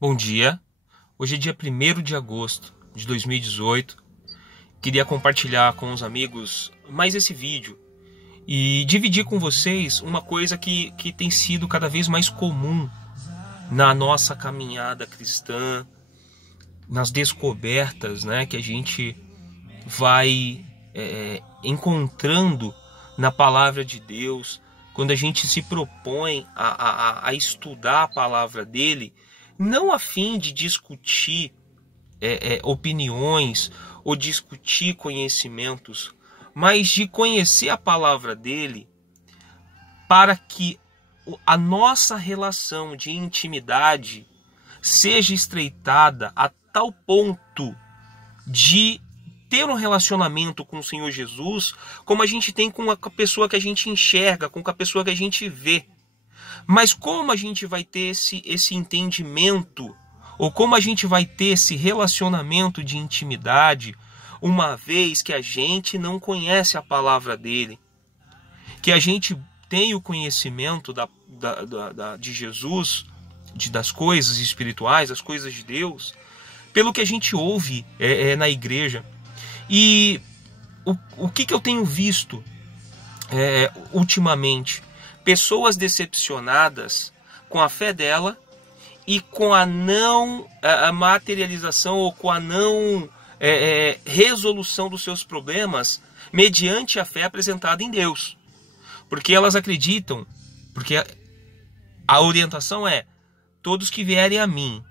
Bom dia, hoje é dia 1º de agosto de 2018. Queria compartilhar com os amigos mais esse vídeo e dividir com vocês uma coisa que tem sido cada vez mais comum na nossa caminhada cristã, nas descobertas, que a gente vai encontrando na palavra de Deus, quando a gente se propõe a estudar a palavra dele, não a fim de discutir opiniões ou discutir conhecimentos, mas de conhecer a palavra dele para que a nossa relação de intimidade seja estreitada a tal ponto de ter um relacionamento com o Senhor Jesus como a gente tem com a pessoa que a gente enxerga, com a pessoa que a gente vê. Mas como a gente vai ter esse entendimento, ou como a gente vai ter esse relacionamento de intimidade, uma vez que a gente não conhece a palavra dele, que a gente tem o conhecimento de Jesus, das coisas espirituais, das coisas de Deus, pelo que a gente ouve na igreja. E o que eu tenho visto ultimamente? Pessoas decepcionadas com a fé dela e com a não materialização ou com a não resolução dos seus problemas mediante a fé apresentada em Deus. Porque elas acreditam, porque a orientação é: todos que vierem a mim,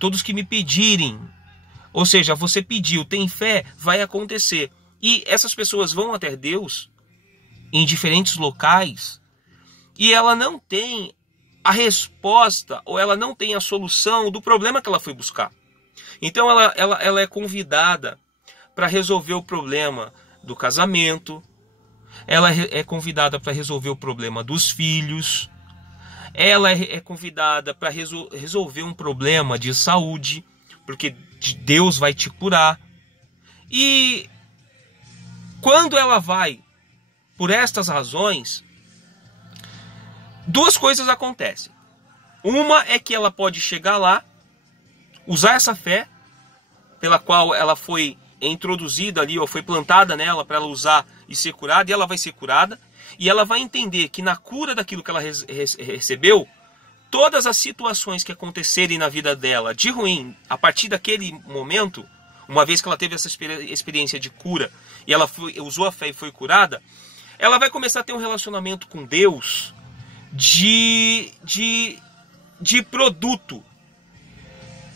todos que me pedirem, ou seja, você pediu, tem fé, vai acontecer. E essas pessoas vão até Deus em diferentes locais e ela não tem a resposta ou ela não tem a solução do problema que ela foi buscar. Então ela é convidada para resolver o problema do casamento, ela é convidada para resolver o problema dos filhos, ela é convidada para resolver um problema de saúde, porque Deus vai te curar. E quando ela vai por estas razões, duas coisas acontecem. Uma é que ela pode chegar lá, usar essa fé pela qual ela foi introduzida ali, ou foi plantada nela para ela usar e ser curada, e ela vai ser curada, e ela vai entender que na cura daquilo que ela recebeu, todas as situações que acontecerem na vida dela de ruim, a partir daquele momento, uma vez que ela teve essa experiência de cura, e ela usou a fé e foi curada, ela vai começar a ter um relacionamento com Deus de produto,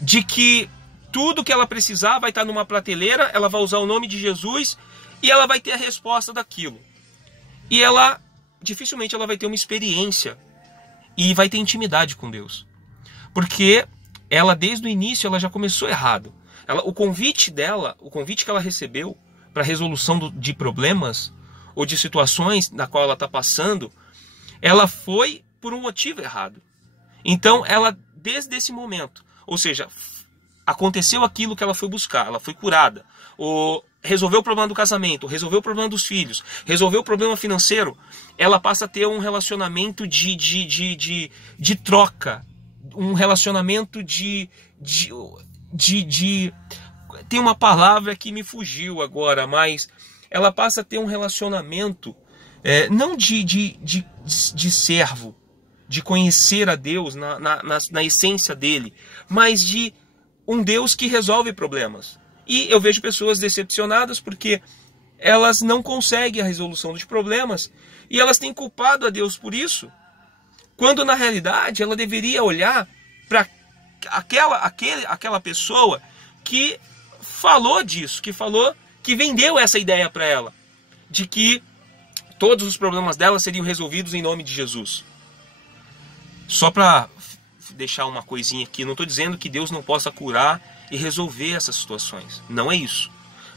de que tudo que ela precisar vai estar numa prateleira, ela vai usar o nome de Jesus e ela vai ter a resposta daquilo. E dificilmente ela vai ter uma experiência e vai ter intimidade com Deus. Porque ela, desde o início, ela já começou errado. O convite dela, o convite que ela recebeu para a resolução de problemas ou de situações na qual ela está passando, ela foi por um motivo errado. Então, ela, desde esse momento, ou seja, aconteceu aquilo que ela foi buscar, ela foi curada, ou resolveu o problema do casamento, resolveu o problema dos filhos, resolveu o problema financeiro, ela passa a ter um relacionamento de troca, um relacionamento tem uma palavra que me fugiu agora, mas ela passa a ter um relacionamento não de servo, de conhecer a Deus na essência dele, mas de um Deus que resolve problemas. E eu vejo pessoas decepcionadas porque elas não conseguem a resolução dos problemas e elas têm culpado a Deus por isso, quando na realidade ela deveria olhar para aquela pessoa que falou disso, que vendeu essa ideia para ela, de que todos os problemas dela seriam resolvidos em nome de Jesus. Só para deixar uma coisinha aqui, não estou dizendo que Deus não possa curar e resolver essas situações, não é isso.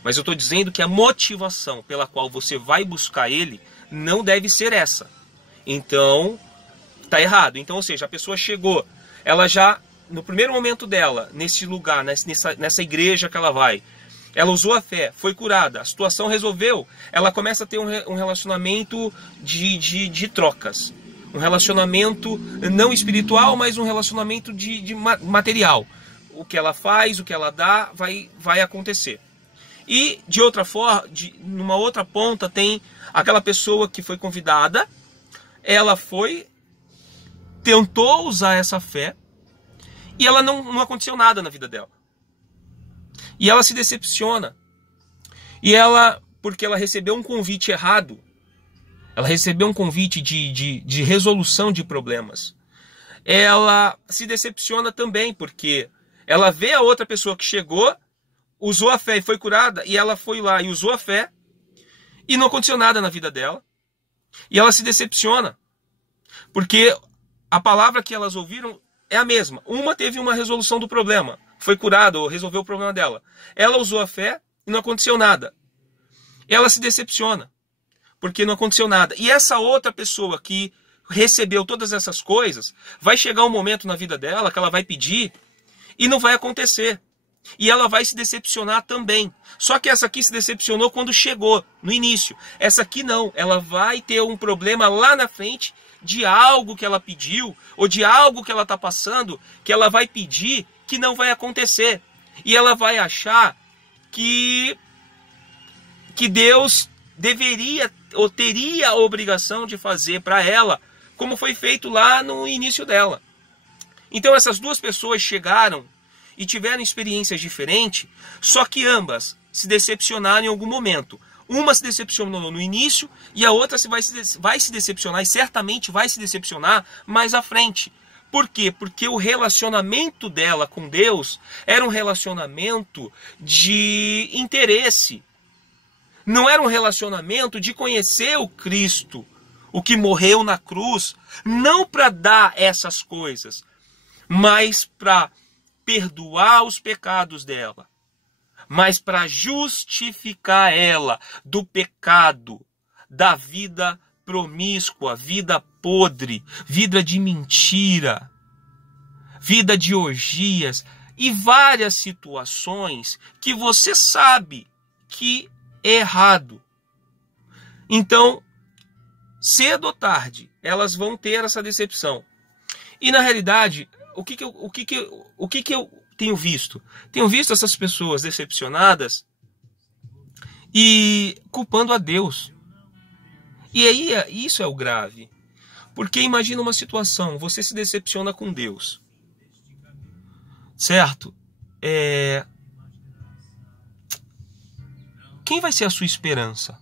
Mas eu estou dizendo que a motivação pela qual você vai buscar Ele não deve ser essa. Então, está errado. Então, ou seja, a pessoa chegou, ela já, no primeiro momento dela, nesse lugar, nessa igreja que ela vai, ela usou a fé, foi curada, a situação resolveu, ela começa a ter um relacionamento de trocas. Um relacionamento não espiritual, mas um relacionamento de material. O que ela faz, o que ela dá, vai acontecer. E de outra forma, numa outra ponta, tem aquela pessoa que foi convidada, ela tentou usar essa fé, e ela não aconteceu nada na vida dela. E ela se decepciona. E porque ela recebeu um convite errado, ela recebeu um convite de resolução de problemas, ela se decepciona também, porque ela vê a outra pessoa que chegou, usou a fé e foi curada, e ela foi lá e usou a fé, e não aconteceu nada na vida dela. E ela se decepciona, porque a palavra que elas ouviram é a mesma. Uma teve uma resolução do problema, foi curada ou resolveu o problema dela. Ela usou a fé e não aconteceu nada. Ela se decepciona, porque não aconteceu nada. E essa outra pessoa que recebeu todas essas coisas, vai chegar um momento na vida dela que ela vai pedir e não vai acontecer. E ela vai se decepcionar também. Só que essa aqui se decepcionou quando chegou, no início. Essa aqui não, ela vai ter um problema lá na frente de algo que ela pediu, ou de algo que ela está passando, que ela vai pedir que não vai acontecer. E ela vai achar que Deus deveria ou teria a obrigação de fazer para ela, como foi feito lá no início dela. Então essas duas pessoas chegaram e tiveram experiências diferentes, só que ambas se decepcionaram em algum momento. Uma se decepcionou no início e a outra vai se decepcionar, e certamente vai se decepcionar mais à frente. Por quê? Porque o relacionamento dela com Deus era um relacionamento de interesse. Não era um relacionamento de conhecer o Cristo, o que morreu na cruz, não para dar essas coisas, mas para perdoar os pecados dela, mas para justificar ela do pecado, da vida promíscua, vida podre, vida de mentira, vida de orgias e várias situações que você sabe que é errado. Então, cedo ou tarde, elas vão ter essa decepção. E na realidade, o que eu tenho visto? Tenho visto essas pessoas decepcionadas e culpando a Deus. E aí, isso é o grave. Porque imagina uma situação, você se decepciona com Deus. Certo? Quem vai ser a sua esperança?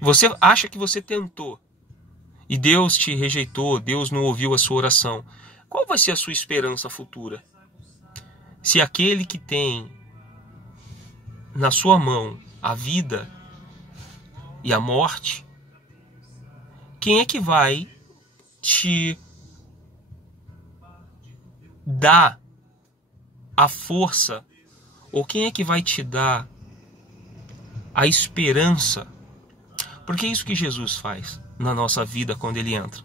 Você acha que você tentou e Deus te rejeitou, Deus não ouviu a sua oração. Qual vai ser a sua esperança futura? Se aquele que tem na sua mão a vida e a morte, quem é que vai te dar a força, ou quem é que vai te dar a esperança? Porque é isso que Jesus faz na nossa vida quando ele entra.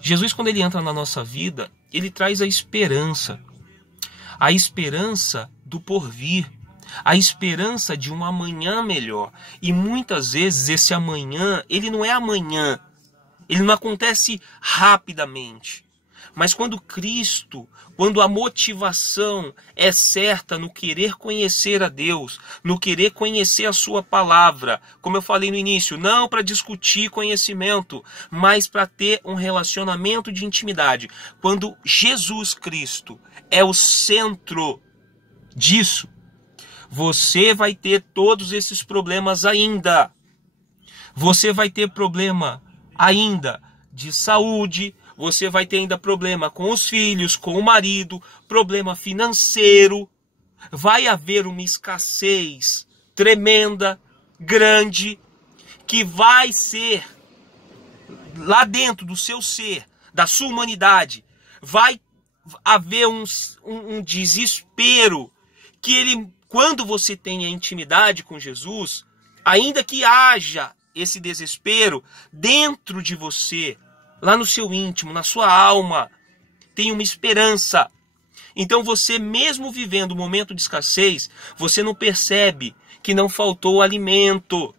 Jesus, quando ele entra na nossa vida, ele traz a esperança do porvir, a esperança de um amanhã melhor. E muitas vezes esse amanhã, ele não é amanhã, ele não acontece rapidamente. Mas quando a motivação é certa no querer conhecer a Deus, no querer conhecer a sua palavra, como eu falei no início, não para discutir conhecimento, mas para ter um relacionamento de intimidade. Quando Jesus Cristo é o centro disso, você vai ter todos esses problemas ainda. Você vai ter problema ainda de saúde, você vai ter ainda problema com os filhos, com o marido, problema financeiro. Vai haver uma escassez tremenda, grande, que vai ser lá dentro do seu ser, da sua humanidade, vai haver um desespero que quando você tem a intimidade com Jesus, ainda que haja esse desespero dentro de você, lá no seu íntimo, na sua alma, tem uma esperança. Então você, mesmo vivendo um momento de escassez, você não percebe que não faltou alimento.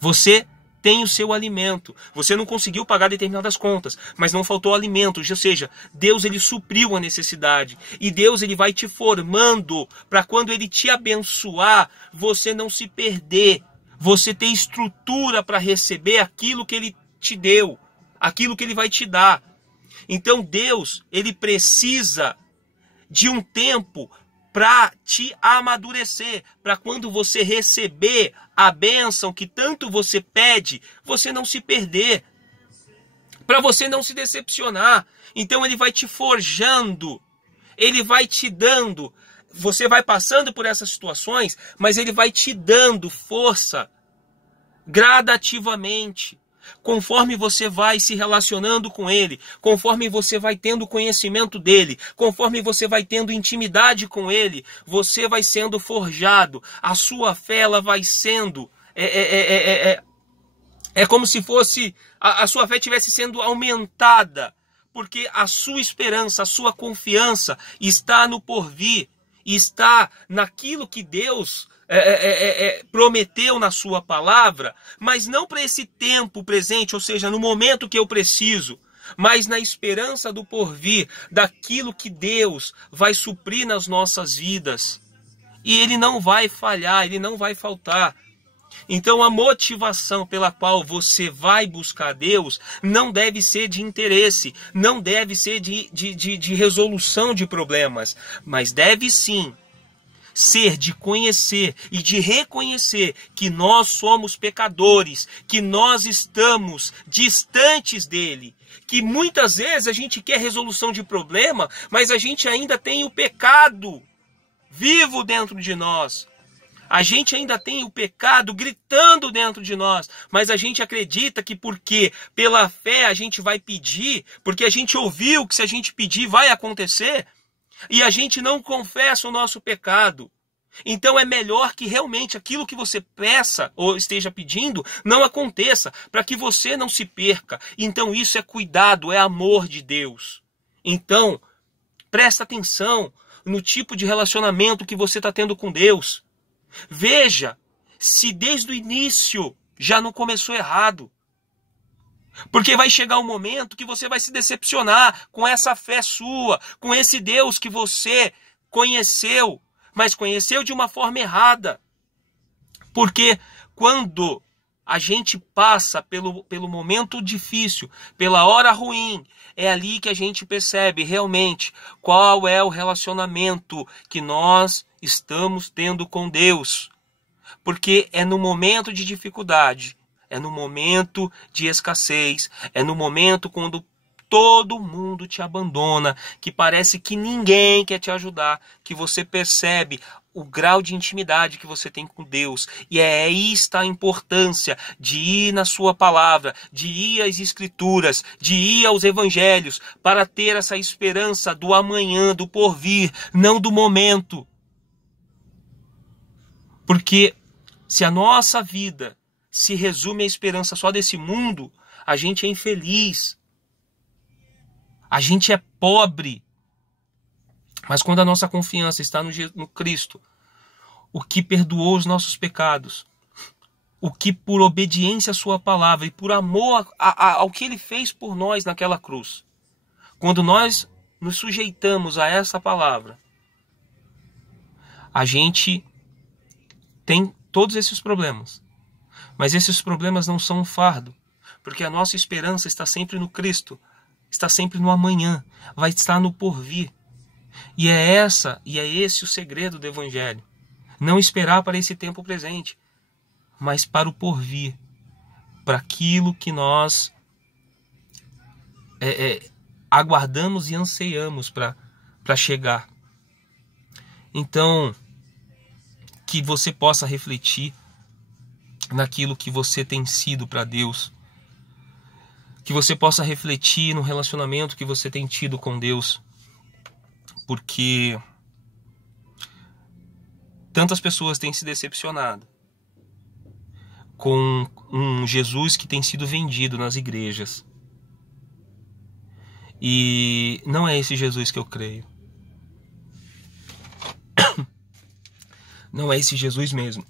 Você tem o seu alimento. Você não conseguiu pagar determinadas contas, mas não faltou alimento. Ou seja, Deus ele supriu a necessidade. E Deus ele vai te formando para quando ele te abençoar, você não se perder. Você ter estrutura para receber aquilo que ele te deu, aquilo que ele vai te dar. Então Deus, ele precisa de um tempo para te amadurecer, para quando você receber a bênção que tanto você pede, você não se perder, para você não se decepcionar. Então ele vai te forjando, ele vai te dando, você vai passando por essas situações, mas ele vai te dando força gradativamente. Conforme você vai se relacionando com ele, conforme você vai tendo conhecimento dele, conforme você vai tendo intimidade com ele, você vai sendo forjado. A sua fé ela vai sendo como se fosse a sua fé estivesse sendo aumentada, porque a sua esperança, a sua confiança está no porvir, está naquilo que Deus prometeu na sua palavra, mas não para esse tempo presente, ou seja, no momento que eu preciso, mas na esperança do porvir, daquilo que Deus vai suprir nas nossas vidas. E ele não vai falhar, ele não vai faltar. Então a motivação pela qual você vai buscar Deus não deve ser de interesse, não deve ser de resolução de problemas, mas deve sim ser de conhecer e de reconhecer que nós somos pecadores, que nós estamos distantes dele, que muitas vezes a gente quer resolução de problema, mas a gente ainda tem o pecado vivo dentro de nós. A gente ainda tem o pecado gritando dentro de nós, mas a gente acredita que porque pela fé a gente vai pedir, porque a gente ouviu que se a gente pedir vai acontecer, e a gente não confessa o nosso pecado. Então é melhor que realmente aquilo que você peça ou esteja pedindo não aconteça, para que você não se perca. Então isso é cuidado, é amor de Deus. Então, presta atenção no tipo de relacionamento que você está tendo com Deus. Veja se desde o início já não começou errado. Porque vai chegar um momento que você vai se decepcionar com essa fé sua, com esse Deus que você conheceu, mas conheceu de uma forma errada. Porque quando a gente passa pelo momento difícil, pela hora ruim, é ali que a gente percebe realmente qual é o relacionamento que nós estamos tendo com Deus. Porque é no momento de dificuldade, é no momento de escassez, é no momento quando todo mundo te abandona, que parece que ninguém quer te ajudar, que você percebe o grau de intimidade que você tem com Deus. E é aí está a importância de ir na sua palavra, de ir às escrituras, de ir aos evangelhos, para ter essa esperança do amanhã, do porvir, não do momento. Porque se a nossa vida se resume à esperança só desse mundo, a gente é infeliz. A gente é pobre. Mas quando a nossa confiança está no Cristo, o que perdoou os nossos pecados, o que por obediência à sua palavra e por amor ao que ele fez por nós naquela cruz, quando nós nos sujeitamos a essa palavra, a gente tem todos esses problemas. Mas esses problemas não são um fardo, porque a nossa esperança está sempre no Cristo, está sempre no amanhã, vai estar no porvir. E é esse o segredo do Evangelho. Não esperar para esse tempo presente, mas para o porvir, para aquilo que nós aguardamos e anseiamos para chegar. Então, que você possa refletir naquilo que você tem sido para Deus, que você possa refletir no relacionamento que você tem tido com Deus, porque tantas pessoas têm se decepcionado com um Jesus que tem sido vendido nas igrejas, e não é esse Jesus que eu creio. Não é esse Jesus mesmo.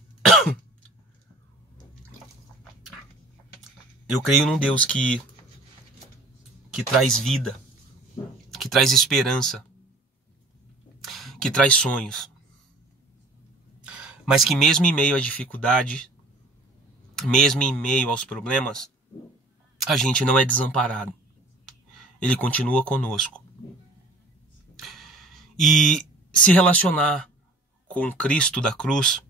Eu creio num Deus que traz vida, que traz esperança, que traz sonhos. Mas que mesmo em meio à dificuldade, mesmo em meio aos problemas, a gente não é desamparado. Ele continua conosco. E se relacionar com Cristo da cruz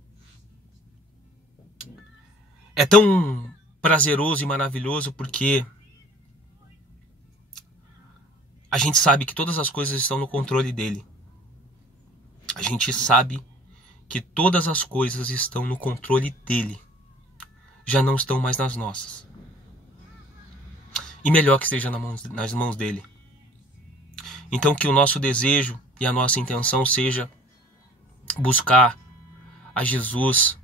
é tão prazeroso e maravilhoso porque a gente sabe que todas as coisas estão no controle dele. A gente sabe que todas as coisas estão no controle dele. Já não estão mais nas nossas. E melhor que esteja nas mãos dele. Então que o nosso desejo e a nossa intenção seja buscar a Jesus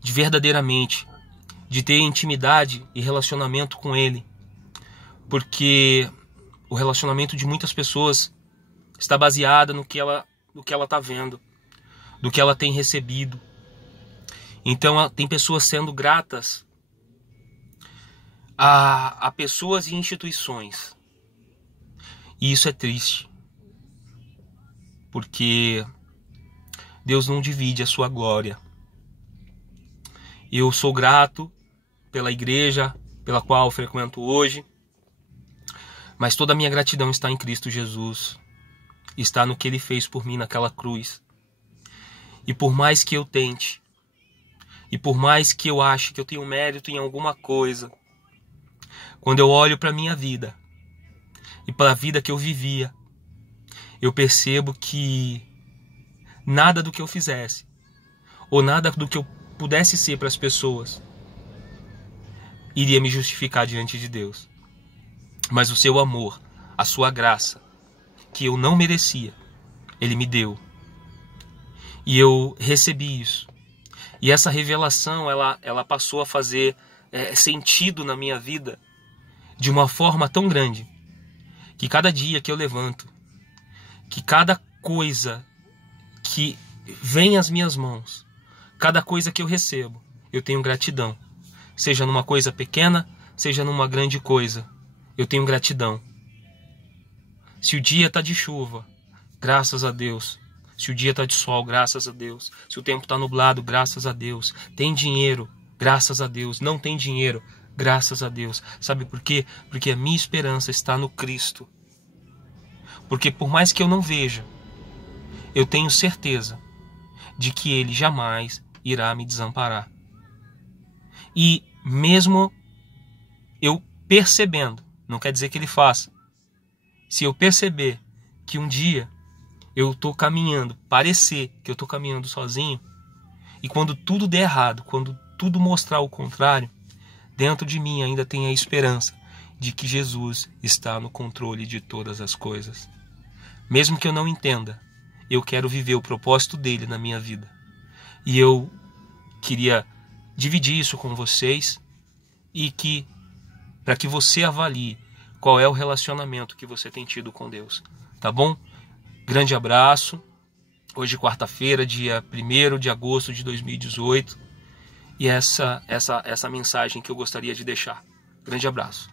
de verdadeiramente, de ter intimidade e relacionamento com ele. Porque o relacionamento de muitas pessoas está baseado no que ela está vendo, do que ela tem recebido. Então tem pessoas sendo gratas a pessoas e instituições. E isso é triste. Porque Deus não divide a sua glória. Eu sou grato pela igreja pela qual eu frequento hoje. Mas toda a minha gratidão está em Cristo Jesus. Está no que Ele fez por mim naquela cruz. E por mais que eu tente, e por mais que eu ache que eu tenho mérito em alguma coisa, quando eu olho para a minha vida e para a vida que eu vivia, eu percebo que nada do que eu fizesse, ou nada do que eu pudesse ser para as pessoas, iria me justificar diante de Deus. Mas o seu amor, a sua graça, que eu não merecia, Ele me deu. E eu recebi isso. E essa revelação, ela passou a fazer sentido na minha vida de uma forma tão grande, que cada dia que eu levanto, que cada coisa que vem às minhas mãos, cada coisa que eu recebo, eu tenho gratidão. Seja numa coisa pequena, seja numa grande coisa, eu tenho gratidão. Se o dia está de chuva, graças a Deus. Se o dia está de sol, graças a Deus. Se o tempo está nublado, graças a Deus. Tem dinheiro, graças a Deus. Não tem dinheiro, graças a Deus. Sabe por quê? Porque a minha esperança está no Cristo. Porque por mais que eu não veja, eu tenho certeza de que Ele jamais irá me desamparar. E mesmo eu percebendo, não quer dizer que Ele faça, se eu perceber que um dia eu estou caminhando, parecer que eu estou caminhando sozinho, e quando tudo der errado, quando tudo mostrar o contrário, dentro de mim ainda tem a esperança de que Jesus está no controle de todas as coisas. Mesmo que eu não entenda, eu quero viver o propósito dele na minha vida. E eu queria dividir isso com vocês e para que você avalie qual é o relacionamento que você tem tido com Deus. Tá bom? Grande abraço. Hoje quarta-feira, dia 1º de agosto de 2018. E essa mensagem que eu gostaria de deixar. Grande abraço.